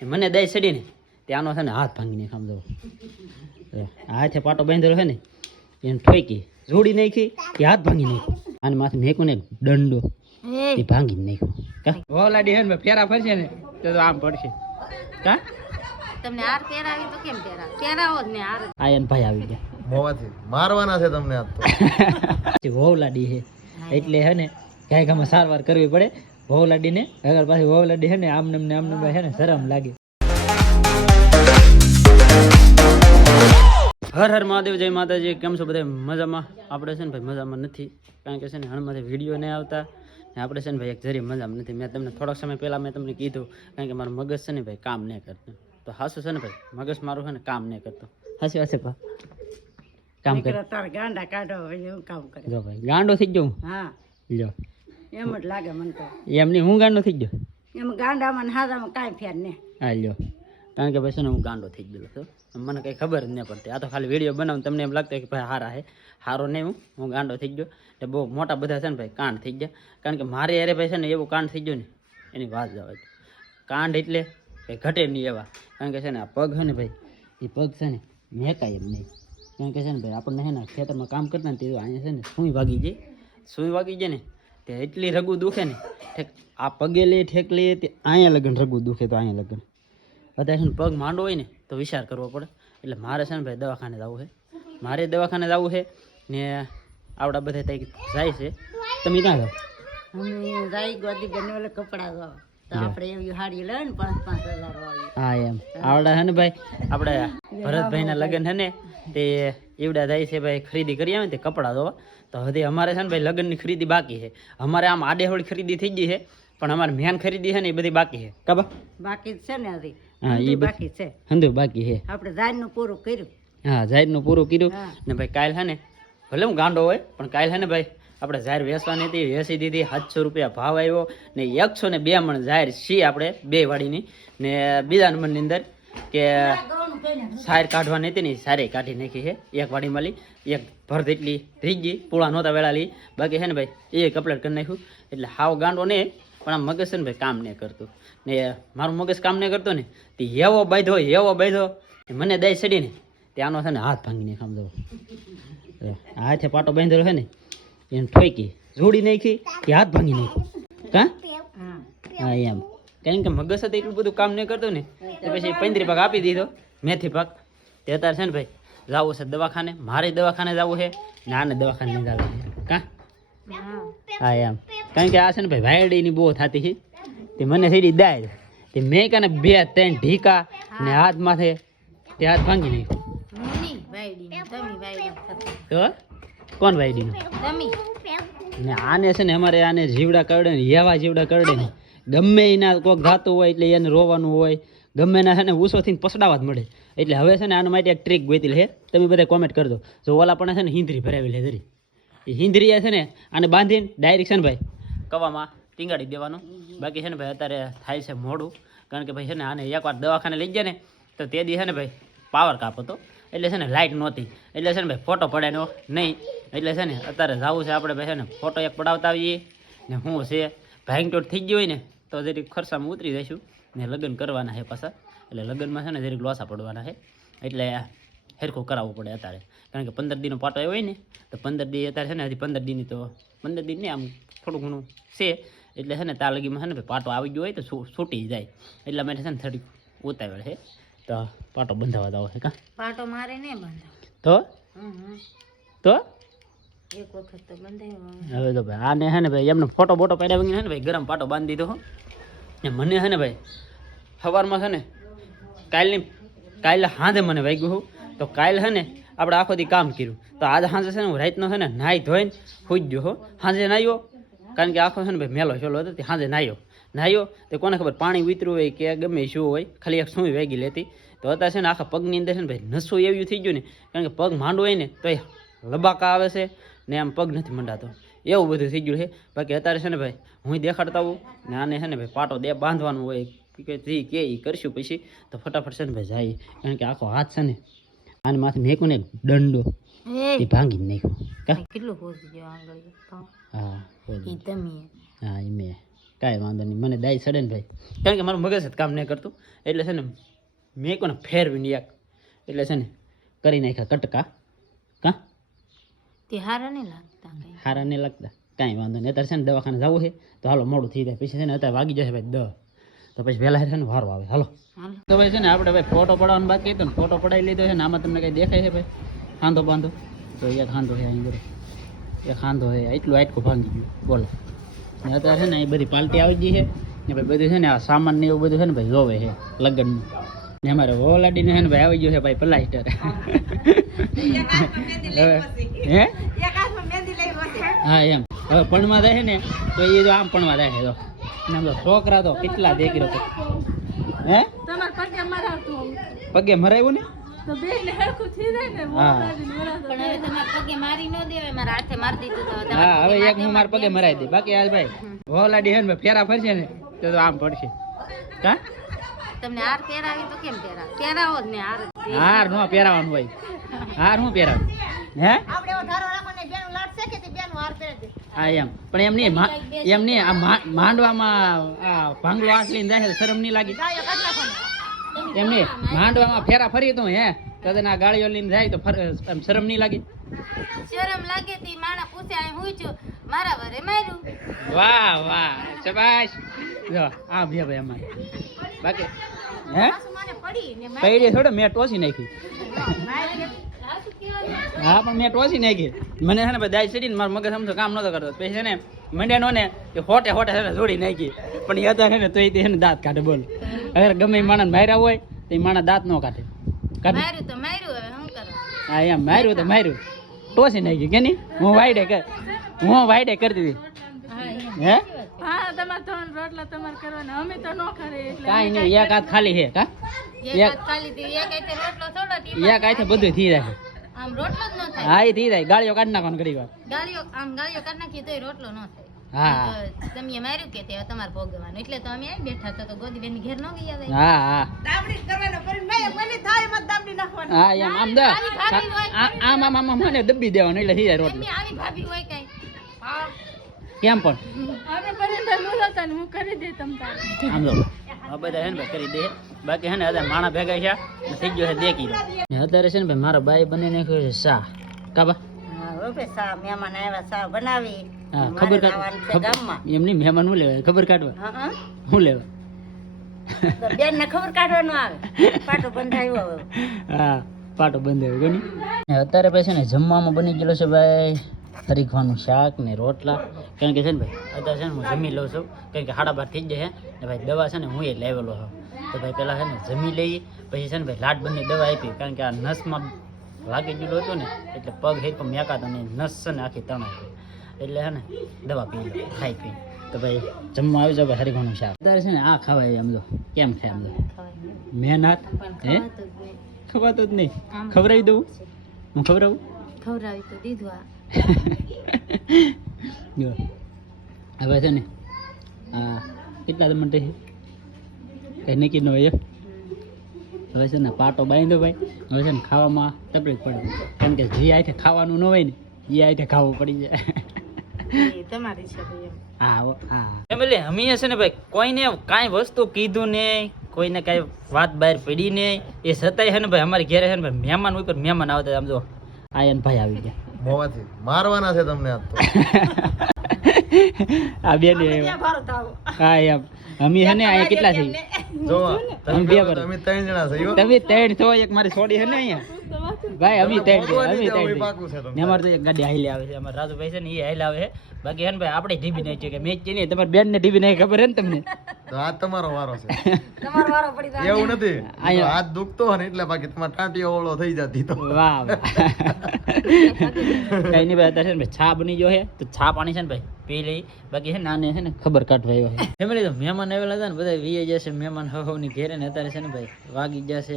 મને દઈ ચડી ને ત્યાંનો છે ને હાથ ભાંગીને સમજો હાથે પાટો બાંધેલો છે ને એને ઠોકી જોડી નાખી કે હાથ ભાંગી નાખ્યો આને માથે મેકું ને દંડો એ ભાંગી નાખ્યો કા વોલાડી હે ને ફેરા ફરશે ને તો આમ પડશે કા તમને હાર પહેરાવી તો કેમ પહેરાવો જ ને હાર આ એને ભાઈ આવી ગયા મોવાથી મારવાના છે તમને આજ તો વોલાડી છે એટલે હે ને ગાય ગામાં સારવાર કરવી પડે વોલાડીને અગર પાછી વોલાડી છે ને આમ નમ છે ને શરમ લાગે. હર હર મહાદેવ, જય માતાજી. કેમ છો બધા? મજામાં? આપણે છે ને ભાઈ મજામાં નથી, કારણ કે છે ને હણમાંથી વિડીયો નહીં આવતા ને આપણે છે ને ભાઈ એક જરી મજામાં નથી. મેં તમને થોડોક સમય પહેલાં મેં તમને કીધું, કારણ કે મારું મગજ છે ને ભાઈ કામ નહીં કરતું. તો હાસું છે ને ભાઈ મગજ મારું છે ને કામ નહીં કરતું. હાસી હાસે પા કામ કરે ગાંડા કાઢો એવું કામ કરે. જો ભાઈ ગાંડો થઈ ગયો. હા લ્યો એમ જ લાગે મને તો. એમ નહીં, હું ગાંડો થઈ ગયો. એમ ગાંડામાં ને હાદામાં કાંઈ ફેર ને. હા લ્યો, કારણ કે ભાઈ છે ને હું ગાંડો થઈ ગયેલો છું. મને કંઈ ખબર જ નહીં પડતી. આ તો ખાલી વિડીયો બનાવું તમને એમ લાગતું કે ભાઈ હારા છે, હારો નહીં. હું ગાંડો થઈ ગયો. એટલે બહુ મોટા બધા છે ને ભાઈ કાંડ થઈ ગયા. કારણ કે મારે અરે ભાઈ છે ને એવું કાંડ થઈ ગયું ને એની વાત જવા દો. કાંડ એટલે કંઈ ઘટે નહીં એવા. કારણ કે છે ને આ પગ છે ને ભાઈ એ પગ છે ને મેકાય એમ નહીં. કારણ કે છે ને ભાઈ આપણને છે ને ખેતરમાં કામ કરતા ને તે અહીંયા છે ને સુઈ વાગી જાય ને તે એટલી રગું દુખે ને આ પગે લે ઠેક લે તે અહીંયા લગન રગું દુખે. તો અહીંયા લગન અત્યારે છે ને પગ માંડો હોય ને તો વિચાર કરવો પડે. એટલે મારે છે ને ભાઈ દવાખાને જવું છે. મારે દવાખાને જવું છે ને આવડા બધા તઈ જાય છે. તમે ક્યાં જાઓ? અમે જાય ગોદી બને ઓલે કપડા ધોવા તો આપણે એવી હાડી લે ને 5,000 વાળી. હા એમ આવડા છે ને ભાઈ આપણે ભરતભાઈના લગ્ન છે ને તે એવડા જાય છે ભાઈ ખરીદી કરી આવે ને તે કપડાં ધોવા. તો હજી અમારે છે ને ભાઈ લગ્નની ખરીદી બાકી છે. અમારે આમ આડેહોળી ખરીદી થઈ ગઈ છે પણ અમારે મેન ખરીદી છે ને એ બધી બાકી છે. કબા બાકી જ છે ને હજી. હા એ બાકી છે, હંધુ બાકી છે. આપણે જાહેરનું પૂરું કર્યું. હા જાહેરનું પૂરું કર્યું ને ભાઈ કાલ છે ને ભલે હું ગાંડો હોય પણ કાલ છે ને ભાઈ આપણે જાહેર વેચવાની હતી, વેચી દીધી. 700 રૂપિયા ભાવ આવ્યો ને 102 મણ જાહેર છીએ આપણે બે વાડીની. ને બીજા નંબરની અંદર કે સાર કાઢવાની હતી ને સારે કાઢી નાખી છે. એક વાડીમાં લી એક ભર જેટલી ત્રીજી પૂળા નહોતા વેળા લી. બાકી છે ને ભાઈ એ કપલેટ કરી નાખ્યું. એટલે હાવ ગાંડો નહીં પણ આમ મગજ છે ને ભાઈ કામ નહીં કરતું. ને મારું મગજ કામ નહીં કરતો ને તે એવો બાંધો મને દઈ ચડી ને ત્યાંનો છે ને હાથ ભાંગીને સમજો હાથે પાટો બાંધેલો છે ને એને ઠોકી જોડી નાખી કે હાથ ભાંગી નાખ્યો કા. હા એમ કારણ કે મગજ હતું એટલું બધું કામ નહીં કરતું ને તો પછી 35 પાક આપી દીધો મેથી પાક. તે અત્યારે છે ને ભાઈ જવું છે દવાખાને. મારે દવાખાને જવું છે ને આને દવાખાને નહીં જવું છે કા. હા એમ કારણ કે આ છે ને ભાઈ વાયડીની બહુ થતી છે. તે મને સીધી દાય તે મેં કાને 2-3 ઢીકા ને હાથ માથે તે હાથ ભાંગી નાખ્યો. તો કોણ વાયડીનું? ને આને છે ને અમારે આને જીવડા કરડે ને એવા જીવડા કરડે ને ગમે એના કોઈક ગાતું હોય એટલે એને રોવાનું હોય. ગમે એના છે ને ઉસોથી પસડાવા જ મળે. એટલે હવે છે ને આના માટે એક ટ્રીક ગોતી છે. તમે બધા કોમેન્ટ કરજો. જો ઓલા પણ છે ને હિંદરી ભરાવી લે જરી એ હિંદરી છે ને આને બાંધીને ડાયરેક્ટ છે ને ભાઈ કવામાં ટીંગાડી દેવાનું. બાકી છે ને ભાઈ અત્યારે થાય છે મોડું. કારણ કે ભાઈ છે ને આને એકવાર દવાખાને લઈ જાય ને તો તે દી છે ને ભાઈ પાવર કાપ હતો. એટલે છે ને લાઇટ નહોતી. એટલે છે ને ભાઈ ફોટો પડ્યાનો નહીં. એટલે છે ને અત્યારે જવું છે આપણે ભાઈ છે ને ફોટો એક પડાવતા આવીએ ને શું છે ભાઈંગટોટ થઈ ગયો હોય ને તો જરીક ખર્ચામાં ઉતરી જઈશું ને લગ્ન કરવાના છે પાછા. એટલે લગ્નમાં છે ને જરીક લોસા પડવાના છે. એટલે હેરખું કરાવવું પડે અત્યારે. કારણ કે 15 દીનો પાટો આવ્યો હોય ને તો 15 દી અત્યારે છે ને હજી 15 દીની તો 15 દી નહીં આમ થોડું ઘણું છે. એટલે છે ને ત્યાં લગીમાં છે ને ભાઈ પાટો આવી ગયો હોય તો છૂટી જાય. એટલા માટે છે ને થોડીક ઉતાવળ છે. તો પાટો બંધાવા દાવો છે કા. પાટો મારે ને બંધાવ તો એક વખત તો બંધાવ્યો. હવે તો ભાઈ આને છે ને ભાઈ એમને ફોટો બોટો પાડ્યા વગર છે ને ભાઈ ગરમ પાટો બાંધી દીધો. ને મને છે ને ભાઈ સવારમાં છે ને કાલે સાંજે મને વાગ્યું હું તો કાલે છે ને આપણે આખો દી કામ કર્યું. તો આજે સાંજે છે ને હું રાતનો છે ને નાહી ધોઈને સૂઈ ગયો હો. સાંજે નાહ્યો કારણ કે આખો છે ને ભાઈ મેલો છોલો હતો તે સાંજે નાહ્યો તે કોને ખબર પાણી ઉતર્યું હોય કે ગમે શું હોય ખાલી એક સુઈ વાગી લેતી. તો અત્યારે છે ને આખા પગની અંદર છે ને ભાઈ નસો એવું થઈ ગયું ને કારણ કે પગ માંડો હોય ને તો એ લબાકા આવે છે ને આમ પગ નથી મંડાતો એવું બધું થઈ ગયું છે. બાકી અત્યારે છે ને ભાઈ હું દેખાડતા હોઉં ને આને છે ને ભાઈ પાટો બાંધવાનું હોય કે એ કરશું પછી તો ફટાફટ છે ને ભાઈ જાય. કારણ કે આખો હાથ છે ને આને માથે મેકું ને દંડો એ ભાંગી જ નાખ્યો કા. કેટલું હોશ ગયો આંગળી. હા ઈ તમે હા એ મેં કાંઈ વાંધો નહીં, મને દાઈ સડે ને ભાઈ, કારણ કે મારું મગજ જ કામ નહીં કરતું, એટલે છે ને મેં કોને ફેરવીને એક એટલે છે ને કરી નાખ્યા કટકા. કાં તે હારા નહીં લાગતા કઈ. સારા નહીં લાગતા, કાંઈ વાંધો નહીં. અત્યારે છે ને દવાખાને જવું છે તો હાલો, મોડું થઈ જાય પછી છે ને અત્યારે વાગી જશે ભાઈ 10, તો પછી વહેલા છે ને વારો આવે. હાલો હાલો. તો ભાઈ છે ને આપણે ભાઈ ફોટો પડાવવાનો બાકી હતો ને, ફોટો પડાવી લીધો છે ને. આમાં તમને કંઈ દેખાય છે ભાઈ હાંધો બાંધો? તો એક હાંધો છે અહીં બધું, એક હાંધો છે, એટલું આટકું ભાંગી ગયું બોલો. ને અત્યારે છે ને એ બધી પાલટી આવી ગઈ છે ને ભાઈ, બધું છે ને આ સામાન ને એવું બધું છે ને ભાઈ જોવે છે લગ્નનું. ને અમારે વોલાડીને છે ને ભાઈ આવી ગયો છે ભાઈ પ્લાસ્ટર. હે હા એમ, હવે પણમાં થાય ને તો એ જો આમ પણમાં થાય છે. તો ને આમ તો છોકરા તો કેટલા દેખી રહ્યો. હે પગે મરાયું ને? હા પણ હવે તમારા પગે મારી ન દેવાય, મારા હાથે મારી દીધું તો હા, હવે એક હું મારા પગે મરાઈ દે. બાકી આજ ભાઈ વોલાડી છે ને ભાઈ ફેરા ફરશે ને તો આમ પડશે. કા તમને હાર પહેરાવી તો કેમ પહેરાવો જ ને હાર. હાર નો પહેરાવાનું હોય, હાર હું પહેરાવું? હે આપણે ધારો રાખોને બેન લાડશે કે તે બેન હાર પહેરાવી દે. હા એમ, પણ એમ નહીં આ માંડવામાં આ ભાંગલો આસ લઈને જાય શરમ નહીં લાગી? એમ નહીં, માંડવામાં ફેરા ફરી તો હે તો આ ગાળીઓ લઈને જાય તો એમ શરમ નહીં લાગી? શરમ લાગે તી માણા પૂછે આ હું છું મારા વરે માર્યું. વાહ વાહ શાબાશ. જો આ ભે ભાઈ અમારે બાકી હે મને પડી ને પૈડી થોડો મેં ટોસી નાખી. હા પણ મેં ટોસી નાખી. મને છે ને ભાઈ દાઈ ચડીને મારું મગજ સમજો કામ નતો કરતો. પછી છે ને મંડ્યા નો ને એ હોટે હોટે છે ને જોડી નાખી. પણ એ હતા ને તો એ છે ને દાંત કાઢે. બોલ, અગર ગમે એ માણસ માર્યા હોય તો એ માણસ દાંત ન કાઢે. કાઢે માર્યું તો માર્યું, હવે શું કરું? હા એમ, માર્યું તો માર્યું, ટોસી નાખી કે નહીં? હું વાઈડે કરતી હતી. હે હા તમારે તો રોટલા તમારે કરવાના, અમે તો ન કરે એટલે કાંઈ નહીં, એક હાથ ખાલી છે. કા એક ખાલી દી એક આતે રોટલો થોડો એક હાથે બધું થઈ જાય. આમ રોટલો જ ન થાય. હા એ થઈ જાય, ગાળીઓ કાઢી નાખવાનું ઘડી વાર. ગાળીઓ કાઢી નાખીએ તોય રોટલો ન થાય. હા તો તમે માર્યું કે તે તમારે ભોગવવાનું, એટલે તો અમે આવી બેઠા તો ગોદી બેન ઘેર ન ગયા જાય. હા હા દાબડી કરવાનો પણ મને થાય મત દાબડી નાખવાનું. હા એમ આમ દે આમ આમ આમ મને દબી દેવાનું એટલે થઈ જાય રોટલો. એમની આવી ભાભી હોય કઈ કેમ પણ અમે પરિંદર મુલાતા હું કરી દે તમ તારે. આમ જો આ બધા છે ને ભાઈ કરી દે. બાકી છે ને અત્યારે માણા ભેગા છે ને થઈ ગયો છે 2 કિલો. ને અત્યારે છે ને ભાઈ મારા બાઈ બને નાખ્યો છે શા. કાબા સા મહેમાન આવ્યા સા બનાવી. હા ખબર કાઢ એમની મહેમાન હું લેવાય ખબર કાઢવા હું લેવા બેન ને ખબર કાઢવાનું આવે પાટો બંધાયો. હા પાટો બંધાયો કોની. અત્યારે પછી છે ને જમવામાં બની ગયેલો છે ભાઈ હરીખવાનું શાક ને રોટલા. કારણ કે છે ને ભાઈ અત્યારે છે ને હું જમી લઉં છું, કારણ કે 12:30 થઈ જાય ને ભાઈ દવા છે ને હું એ લાવેલો છું. તો ભાઈ પહેલાં છે ને જમી લઈએ, પછી છે ને ભાઈ લાટબંધની દવા આપી, કારણ કે આ નસમાં લાગી ગયેલું હતું ને એટલે પગ હેરકો મેકાતો ને નસ છે ને આખી તણાઈ, એટલે છે ને દવા પી લો ખાઈ પી. તો ભાઈ જમવા આવી જાવ ભાઈ હરીખવાનું શાક. અત્યારે છે ને આ ખવાય એમ જો કેમ ખાય એમ જો મહેનત હે ખવાતો જ નહીં. ખવડાવી દઉં હું? ખવડાવું? ખવડાવી તો દીધું આ. જો હવે છે ને આ કેટલા મિનિટ છે કંઈ નક્કી ન હોય. હવે છે ને પાટો બાંધો ભાઈ. હવે છે ને ખાવામાં તકલીફ પડે, કારણ કે જે આઠે ખાવાનું ન હોય ને એ આઠે ખાવું પડી જાય. તમારી છે હા હા ફેમિલી અમે છે ને ભાઈ કોઈને કાંઈ વસ્તુ કીધું નહીં, કોઈને કાંઈ વાત બહાર પડી નહીં, એ છતાંય છે ને ભાઈ અમારી ઘરે છે ને ભાઈ મહેમાન ઉપર મહેમાન આવતા. આમ જો આયન ભાઈ આવી ગયા મોવાથી મારવાના છે તમને આજ તો. આ બેન હા એમ અમે છે ને અહીંયા કેટલા છે જો અમે બે પર તમે 3 જણા છે યો. તમે 3 છો, એક મારી છોડી છે ને અહીંયા ભાઈ અમે 3 છે. પાકું છે તમને. અમારે તો એક ગાડી હાઈલે આવે છે, અમારા રાજુભાઈ છે ને એ હાઈલે આવે છે. બાકી છે ને ભાઈ આપણે ઢીબી નહીં છે કે મેચ છે ને તમારી બેન ને ઢીબી નહીં ખબર હે ને તમને? તો આજ તમારો વારો છે. તમારો વારો પડી જાય. એવું નથી, હાથ દુખતો હોય ને એટલે બાકી તમારે ટાંટીઓ ઓળો થઈ જતી તો. વાહ વાહ કઈ નહીં ભાઈ. અત્યારે છે ને ભાઈ છા બની ગયો છે તો છા પાણી છે ને ભાઈ પી લઈ. બાકી છે ને આને છે ને ખબર કાઢવા આવ્યો છે. ફેમિલી તો મહેમાન આવેલા હતા ને બધા વીએ જશે મહેમાન હવની ઘેરે ને. અત્યારે છે ને ભાઈ વાગી જશે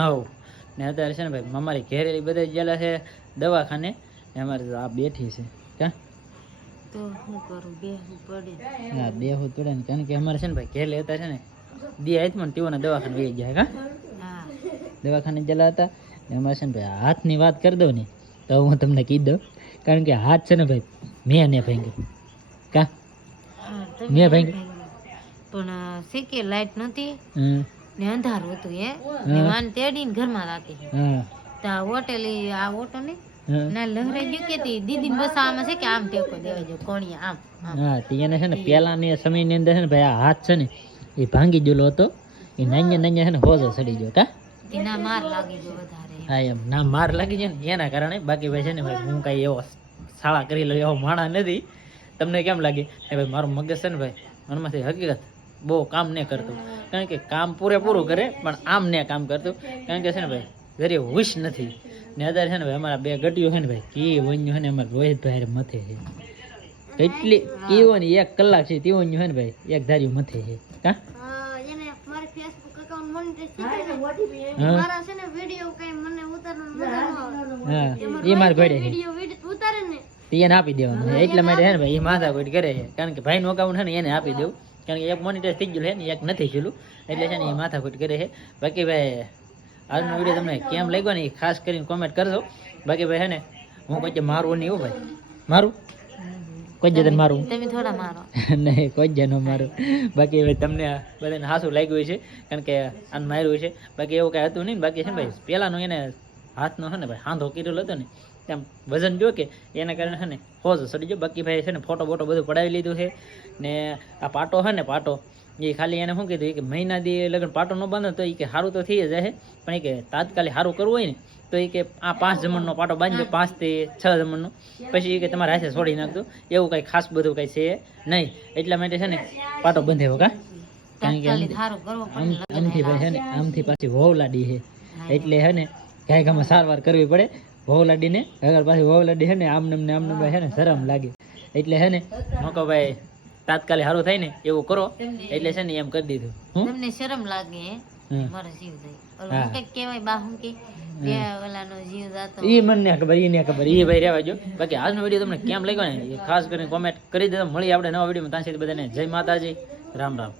9 ને. અત્યારે છે ને ભાઈ અમારી ઘેરેલી બધા ગયેલા છે દવાખાને ને અમારે તો આ બેઠી છે. ક્યાં તો હું કરું બેહવું પડે. હા બેહવું પડે ને, કારણ કે અમારે છે ને ભાઈ ઘેરે હતા છે ને દી આઈથમાં ટીઓના દવાખાને વહી ગયા. કા હા દવાખાને ગયેલા હતા ને. અમારે છે ને ભાઈ હાથની વાત કરી દઉં ને તો હું તમને કહી દઉં, કારણ કે હાથ છે ને ભાઈ મેં ને ભાંગ્યો. કા મેં ભાંગ્યો પણ શીખી લાઈટ નહોતી હમ ને અંધારું હતું ને વાન તેડીને ઘરમાં લાતી હા તા હોટેલી આ ઓટો ને હા ના લહરાઈ ગયું કે દીદી બસ આમાં છે કે આમ ટેકો દેવા જો કોણિયા આમ હા તેને છે ને પેલાની સમયની અંદર છે ને ભાઈ આ હાથ છે ને એ ભાંગી ગયેલો હતો એ નાન્ય છે ને હોજો સડી ગયો કા તેના માર લાગી ગયો વધારે હા એમ ના માર લાગી જાય ને એના કારણે બાકી ભાઈ છે ને ભાઈ હું કાંઈ એવો શાળા કરી લો એવો માણા નથી તમને કેમ લાગે કે ભાઈ મારું મગજ છે ને ભાઈ મનમાંથી હકીકત બહુ કામ નહીં કરતું કારણ કે કામ પૂરેપૂરું કરે પણ આમ ને કામ કરતું કારણ કે છે ને ભાઈ જરી હુશ નથી ને અત્યારે છે ને ભાઈ અમારા બે ગટીઓ છે ને ભાઈ કી વન્યું છે ને અમારા રોહિતભાઈ મથે છે કેટલી કેવો ને 1 કલાક છે તેવો છે ને ભાઈ એક ધાર્યું મથે છે કા એને મારી ફેસબુક એકાઉન્ટ મોનેટાઈઝ થઈ હા મારા છે ને વિડિયો કઈ મને ઉતારવાનો મજા ન આવે હા એ મારે ઘડે છે વિડિયો ઉતારે ને એને આપી દેવાનું છે એટલા માટે છે ને ભાઈ એ માથાકૂટ કરે છે કારણ કે ભાઈનું અકાઉન્ટ છે ને એને આપી દેવું કારણ કે એક મોનિટાઈઝ થઈ ગયું છે ને એક નથી થયેલું એટલે છે ને એ માથાકૂટ કરે છે બાકી ભાઈ આજનો વિડીયો તમને કેમ લાગ્યો ને એ ખાસ કરીને કોમેન્ટ કરજો બાકી ભાઈ છે ને હું કોઈ મારું નહીં હો ભાઈ મારું કોઈ જ મારું તમે થોડા મારો નહીં કોઈ જ ન મારું બાકી હવે તમને બધાને હાસું લાગ્યું છે કારણ કે આને માર્યું છે બાકી એવું કાંઈ હતું નહીં બાકી છે ને ભાઈ પહેલાંનો એને હાથનો છે ને ભાઈ હાંધો કરેલો હતો ને તેમ વજન જો કે એના કારણે છે ને હોજ સડી ગયો બાકી ભાઈ છે ને ફોટો બોટો બધું પડાવી લીધું છે ને આ પાટો છે ને પાટો એ ખાલી એને શું કીધું કે મહિના દી લગન પાટો ન બાંધો તો એ કે સારું તો થઈ જાય પણ એ કે તાત્કાલિક સારું કરવું હોય ને તો એ કે આ 5 જમણનો પાટો બાંધજો 5 થી 6 જમણનો પછી એ કે તમારા હાથે છોડી નાખજો એવું કંઈ ખાસ બધું કંઈ છે નહીં એટલા માટે છે ને પાટો બંધેવો કા કારણ કે તાત્કાલિક સારું કરવો પડે આમથી ભાઈ છે ને આમથી પાછી વહુલાડી છે એટલે છે ને ગાય ગામાં સારવાર કરવી પડે વહુલાડીને અગર પાછી વહુલાડી છે ને આમને ભાઈ છે ને શરમ લાગે એટલે છે ને મોકો ભાઈ તાત્કાલિક સારું થાય ને એવું કરો એટલે છે ને એમ કરી દીધું તમને શરમ લાગે હમ. મારો જીવ જાય ઓલું કઈક કહેવાય બા હું કે બે ઓલાનો જીવ જાતો એ મને ખબર એ ખબર એ ભાઈ રહેવા જો બાકી આજનો વિડીયો તમને કેમ લાગ્યો ને એ ખાસ કરીને કોમેન્ટ કરી દેજો મળી આપણે નવા વિડીયોમાં ત્યાં સુધી બધાને જય માતાજી રામ રામ